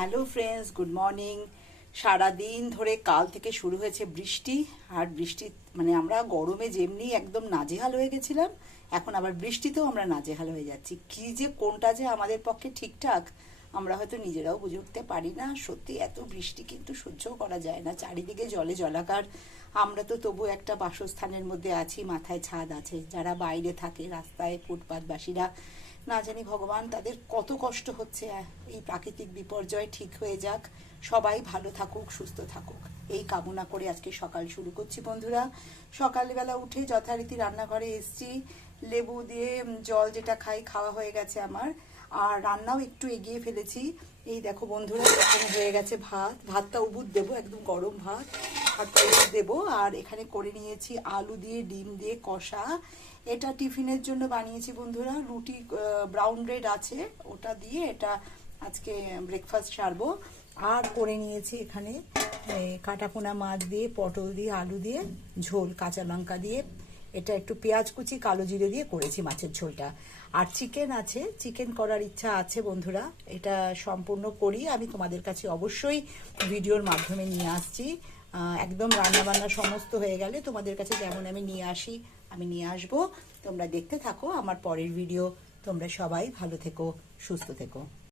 Hello friends, good morning. সারাদিন ধরে কাল থেকে শুরু হয়েছে বৃষ্টি। আর বৃষ্টি মানে আমরা গরমে যেমনি একদম নাজেহাল হয়ে গেছিলাম, এখন আবার বৃষ্টিতেও আমরা নাজেহাল হয়ে যাচ্ছি। কি যে কোনটা যে আমাদের পক্ষে ঠিকঠাক আমরা হয়তো নিজেরাও বুঝে উঠতে পারি না। সত্যি এত বৃষ্টি কিন্তু সহ্যও করা যায় না, চারিদিকে জলে জলাকার। আমরা তো তবু একটা বাসস্থানের মধ্যে আছি, মাথায় ছাদ আছে। যারা বাইরে থাকে রাস্তায় ফুটপাতবাসীরা, না জানি ভগবান তাদের কত কষ্ট হচ্ছে। এই প্রাকৃতিক বিপর্যয় ঠিক হয়ে যাক, সবাই ভালো থাকুক, সুস্থ থাকুক, এই কামনা করে আজকে সকাল শুরু করছি বন্ধুরা। সকালবেলা উঠে যথারীতি রান্নাঘরে এসছি, লেবু দিয়ে জল যেটা খাই খাওয়া হয়ে গেছে আমার, আর রান্নাও একটু এগিয়ে ফেলেছি। এই দেখো বন্ধুরা, এখানে হয়ে গেছে ভাত। ভাতটা উবুর দেবো, একদম গরম ভাত, ভাতটা উবুর দেবো। আর এখানে করে নিয়েছি আলু দিয়ে ডিম দিয়ে কষা। এটা টিফিনের জন্য বানিয়েছি বন্ধুরা। রুটি ব্রাউন ব্রেড আছে, ওটা দিয়ে এটা আজকে ব্রেকফাস্ট সারবো। আর করে নিয়েছি এখানে কাটাপোনা মাছ দিয়ে, পটল দিয়ে, আলু দিয়ে ঝোল, কাঁচা লঙ্কা দিয়ে। এটা একটু পেঁয়াজ কুচি, কালো জিরে দিয়ে করেছি মাছের ঝোলটা। আর চিকেন আছে, চিকেন করার ইচ্ছা আছে বন্ধুরা। এটা সম্পূর্ণ করি আমি তোমাদের কাছে অবশ্যই ভিডিওর মাধ্যমে নিয়ে আসছি। একদম রান্নাবান্না সমস্ত হয়ে গেলে তোমাদের কাছে যেমন আমি নিয়ে আসি, আমি নিয়ে আসবো। তোমরা দেখতে থাকো আমার পরের ভিডিও। তোমরা সবাই ভালো থেকো, সুস্থ থেকো।